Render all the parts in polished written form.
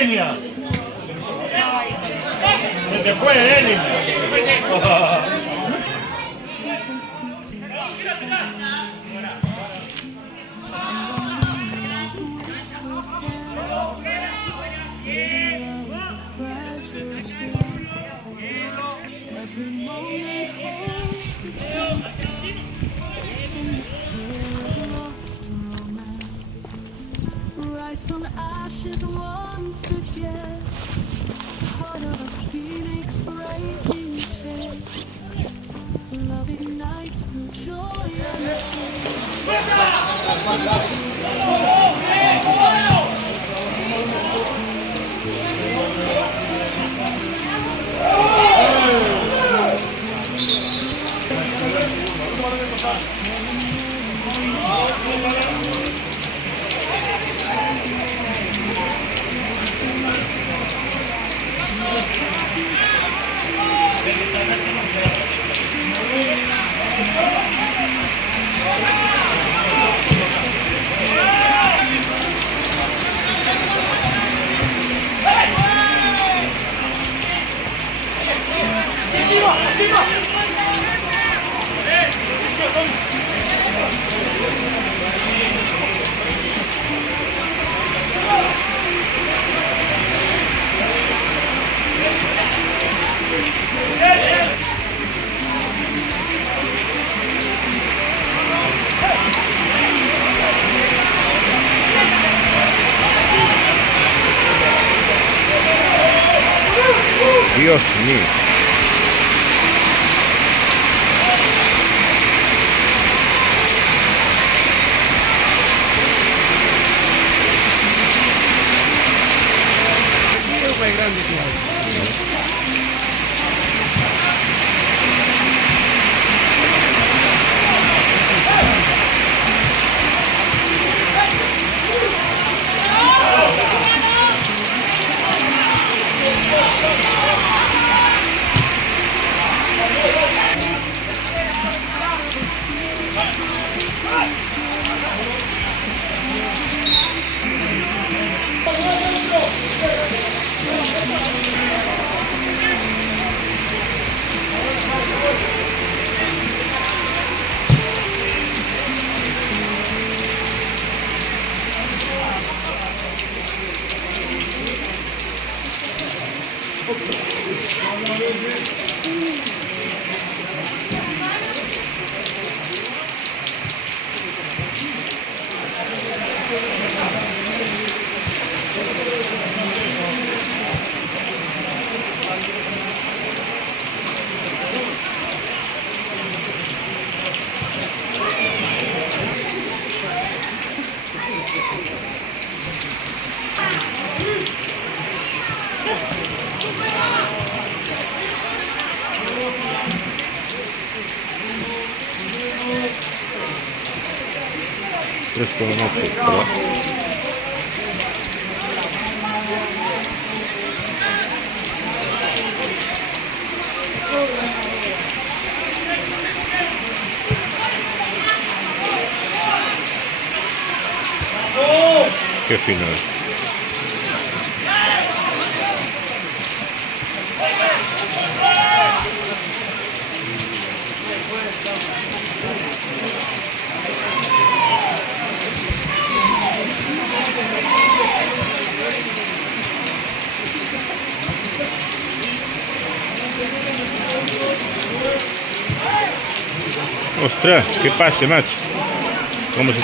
línea. Se te fue, línea. Rise from ashes once again. Heart of a phoenix breaking shape. Love ignites through joy and Dios mío. Más grande que hay. Esto no sé, ¿verdad? Qué final. Ostras, qué pase, macho. ¿Cómo se...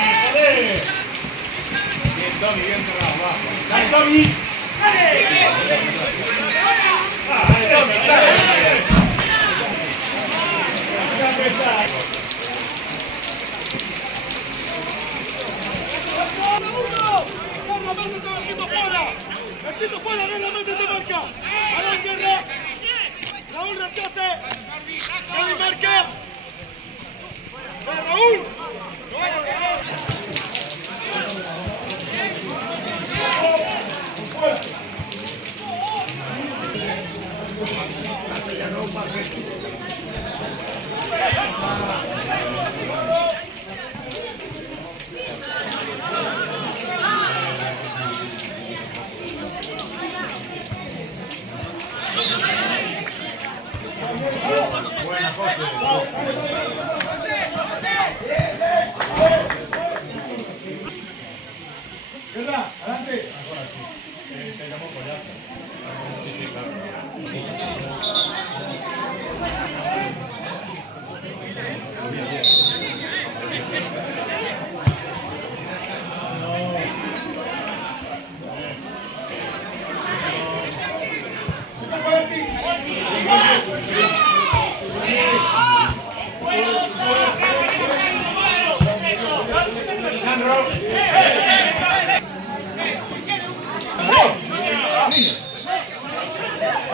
Marquito fuera, no la metes de marca. A la izquierda. Raúl, rescate. Nadie marca. ¡Para Raúl! ¿Verdad? Adelante.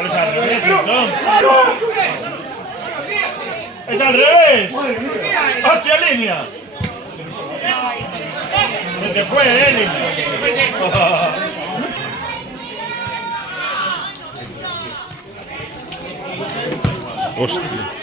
Es al revés, entonces. ¡Es al revés! ¡Hostia, línea! Se te fue, línea. Hostia.